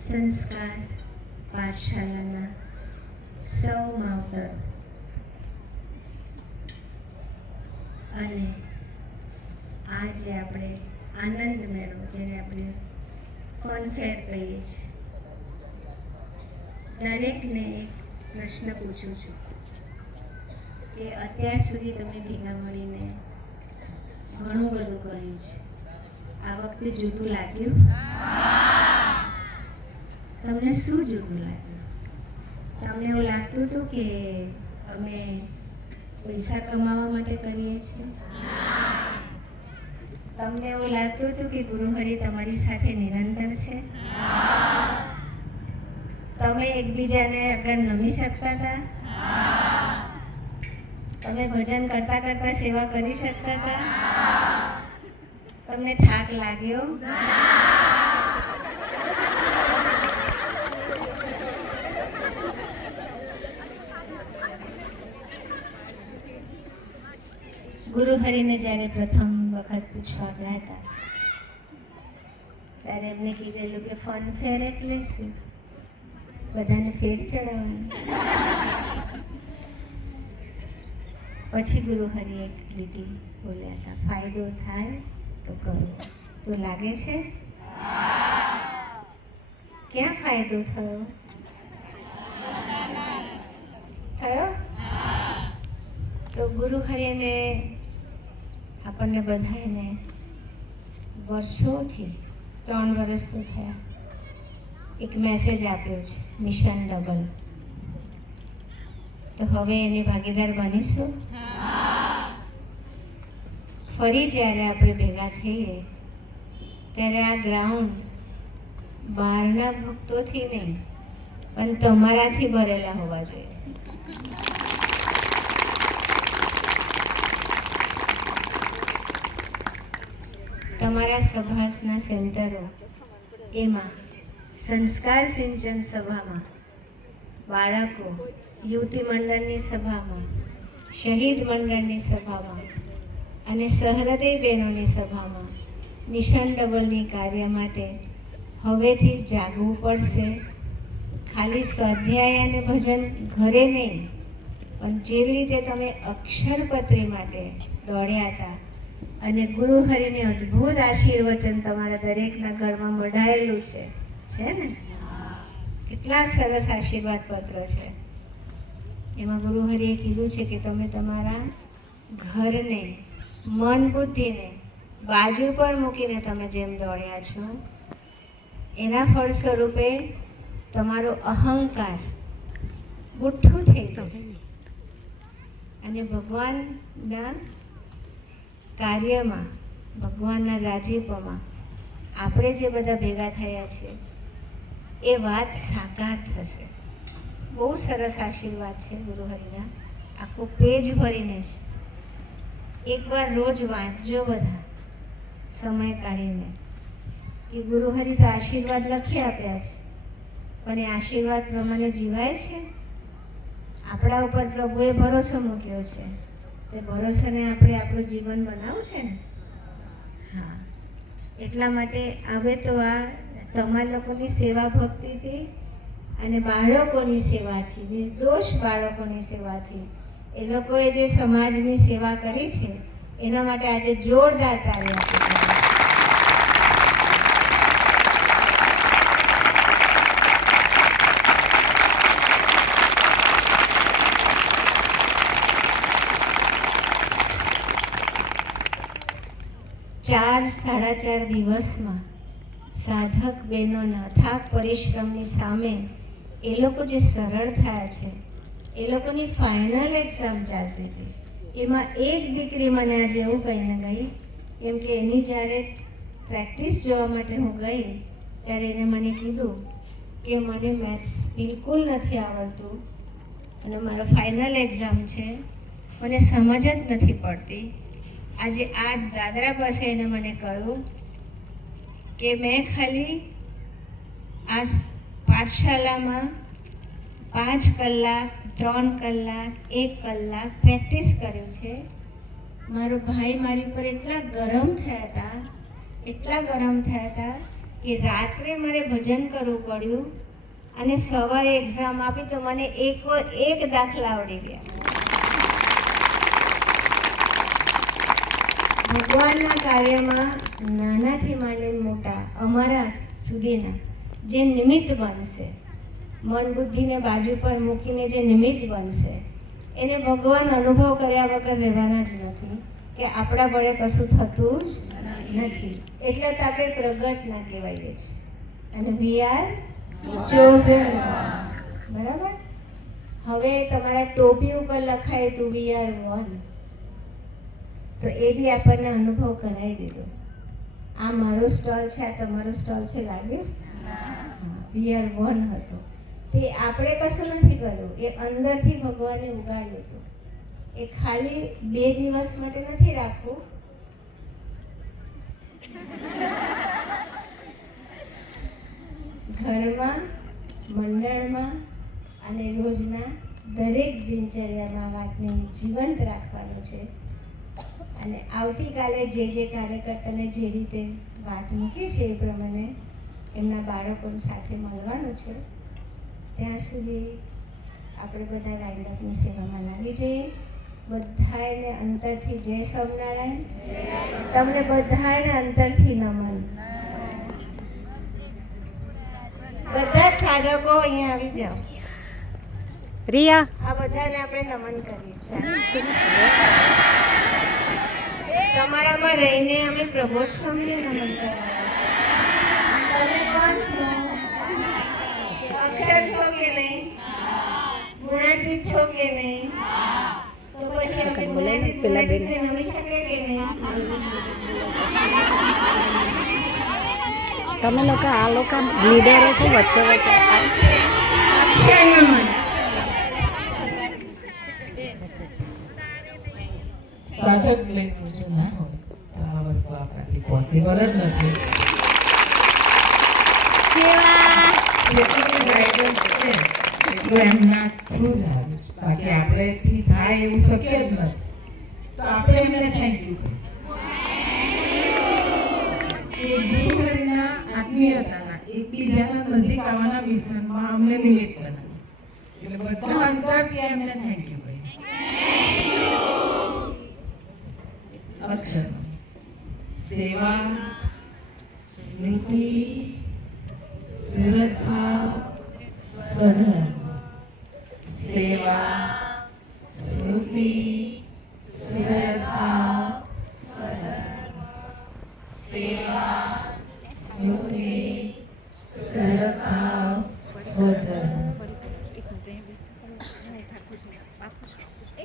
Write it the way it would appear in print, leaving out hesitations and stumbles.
સંસ્કાર પાઠશાલાના સૌ માવતર અને આજે આપણે આનંદ મેળો જેને આપણે ફનફેર કહીએ છીએ, દરેકને એક પ્રશ્ન પૂછું છું કે અત્યાર સુધી તમે ભેગા મળીને ઘણું બધું કર્યું છે, આ વખતે જુદું લાગ્યું? તમને શું જુદું લાગ્યું? તમને એવું લાગતું હતું કે અમે પૈસા કમાવા માટે કરીએ છીએ? તમને એવું લાગતું હતું કે ગુરુહરિ તમારી સાથે નિરંતર છે? તમે એકબીજાને આગળ નમી શકતા હતા? તમે ભજન કરતા કરતા સેવા કરી શકતા હતા? તમને થાક લાગ્યો? ગુરુહરિને જ્યારે પ્રથમ વખત પૂછવા ગયા હતા ત્યારે એમને કીધેલું કે ફન ફેર એટલે શું? બધાને ફેર ચડાવવાનું. પછી ગુરુહરિ એક લીટી બોલ્યા હતા, ફાયદો થાય તો કરો. તો લાગે છે ક્યાં ફાયદો થયો? તો ગુરુહરિને આપણને બધાને વર્ષોથી 3 વર્ષ તો થયા એક મેસેજ આપ્યો છે, મિશન ડબલ. તો હવે એની ભાગીદાર બનીશું? ફરી જ્યારે આપણે ભેગા થઈએ ત્યારે આ ગ્રાઉન્ડ બહારના ભક્તોથી નહીં પણ તમારાથી ભરેલા હોવા જોઈએ. તમારા સભાસના સેન્ટરો, એમાં સંસ્કાર સિંચન સભામાં બાળકો, યુવતી મંડળની સભામાં, શહીદ મંડળની સભામાં અને સહૃદય બહેનોની સભામાં મિશન ડબલની કાર્ય માટે હવેથી જાગવું પડશે. ખાલી સ્વાધ્યાય અને ભજન ઘરે નહીં, પણ જેવી રીતે તમે અક્ષરપત્રી માટે દોડ્યા હતા અને ગુરુહરિને અદ્ભુત આશીર્વચન તમારા દરેકના ઘરમાં મઢાયેલું છે ને? કેટલા સરસ આશીર્વાદ પત્ર છે. એમાં ગુરુહરિએ કીધું છે કે તમે તમારા ઘરને, મન બુદ્ધિને બાજુ પર મૂકીને તમે જેમ દોડ્યા છો એના ફળ સ્વરૂપે તમારો અહંકાર બુઠ્ઠું થઈ જશે અને ભગવાનના કાર્યમાં, ભગવાનના રાજીપમાં આપણે જે બધા ભેગા થયા છીએ એ વાત સાકાર થશે. બહુ સરસ આશીર્વાદ છે ગુરુહરિના, આખું પેજ ભરીને છે. એકવાર રોજ વાંચજો બધા સમય કાઢીને કે ગુરુહરિ તો આશીર્વાદ લખી આપ્યા છે, પણ એ આશીર્વાદ પ્રમાણે જીવાય છે? આપણા ઉપર પ્રભુએ ભરોસો મૂક્યો છે, તે ભરોસાને આપણે આપણું જીવન બનાવવું છે ને? હા, એટલા માટે હવે તો આ તમારા લોકોની સેવા ભક્તિથી અને બાળકોની સેવાથી, નિર્દોષ બાળકોની સેવાથી, એ લોકોએ જે સમાજની સેવા કરી છે એના માટે આજે જોરદાર તાળી આપી. 4-4.5 દિવસમાં સાધક બહેનોના અથાગ પરિશ્રમની સામે એ લોકો જે સરળ થયા છે, એ લોકોની ફાઇનલ એક્ઝામ ચાલતી હતી. એમાં એક દીકરી મને આજે એવું કહીને ગઈ, કેમ કે એની જ્યારે પ્રેક્ટિસ જોવા માટે હું ગઈ ત્યારે એને મને કીધું કે મને મેથ્સ બિલકુલ નથી આવડતું અને મારો ફાઇનલ એક્ઝામ છે, મને સમજ જ નથી પડતી. આજે આ દાદરા પાસે એને મને કહ્યું કે મેં ખાલી આ પાઠશાલામાં 5 કલાક, 3 કલાક, 1 કલાક પ્રેક્ટિસ કર્યું છે. મારો ભાઈ મારી પર એટલા ગરમ થયા હતા કે રાત્રે મારે ભજન કરવું પડ્યું અને સવારે એક્ઝામ આપી તો મને એક દાખલા આવડી ગયા. ભગવાનના કાર્યમાં નાનાથી માંડીને મોટા અમારા સુધીના જે નિમિત્ત બનશે, મન બુદ્ધિને બાજુ પર મૂકીને જે નિમિત્ત બનશે એને ભગવાન અનુભવ કર્યા વગર રહેવાના જ નથી કે આપણા બળે કશું થતું જ નથી. એટલે તો આપણે પ્રગટ ના કહેવાઈએ છીએ અને વી આર ચોઝન. બરાબર. હવે તમારા ટોપી ઉપર લખાય તું વી આર વન, તો એ બી આપણને અનુભવ કરાવી દીધો. આ મારો સ્ટોલ છે, આ તમારો સ્ટોલ છે, લાગ્યું? વી આર વન હતો. તે આપણે કશું નથી કર્યું, એ અંદરથી ભગવાને ઉગાડ્યું હતું. એ ખાલી 2 દિવસ માટે નથી રાખવું. ઘરમાં, મંડળમાં અને રોજના દરેક દિનચર્યામાં વાતને જીવંત રાખવાનું છે. અને આવતીકાલે જે કાર્યકર્તાને જે રીતે વાત મૂકી છે એ પ્રમાણે એમના બાળકો સાથે મળવાનું છે. ત્યાં સુધી આપણે બધા વાઇન્ડઅપની સેવામાં લાગી જઈએ. બધાને અંતરથી જય સ્વામિનારાયણ. તમને બધાને અંતરથી નમન. બધા જ સાધકો અહીંયા આવી જાઓ. રિયા, આ બધાને આપણે નમન કરીએ. તમારામાં રહીને અમે પ્રબોધસમને નમન કરવાના છે. તમે કોણ છો? અક્ષર છો કે નહીં? ગુણાતીત છો કે નહીં? તો પછી આપણે ગુણાતીતને નમી શકે કે નહીં? તમે લોકો આ લોકો લીડરો છો વચ્ચે વચ્ચે. અક્ષર નમન. સાધક લઈને જો ના હોય તો આ વસ્તુ આપણાથી પોસિબલ જ નથી. જેટલું ગાઈડન્સ છે એટલું એમના થ્રુ જ આવે. બાકી આપણેથી થાય એવું શક્ય જ નથી. તો આપણે એમને થેન્ક યુ. એ ગુરુ હરિના આત્મીયતાના એકબીજાના નજીક આવવાના મિશનમાં અમને નિમિત્ત બનાવ્યું. એટલે બધા અંતરથી એમને થેન્ક યુ કહી. અક્ષર સેવા, સ્મૃતિ, શ્રદ્ધા, સ્વધર્મ. સેવા, સ્મૃતિ, શ્રદ્ધા, સ્વધર્મ. સેવા, સ્મૃતિ, શ્રદ્ધા, સ્વધર્મ.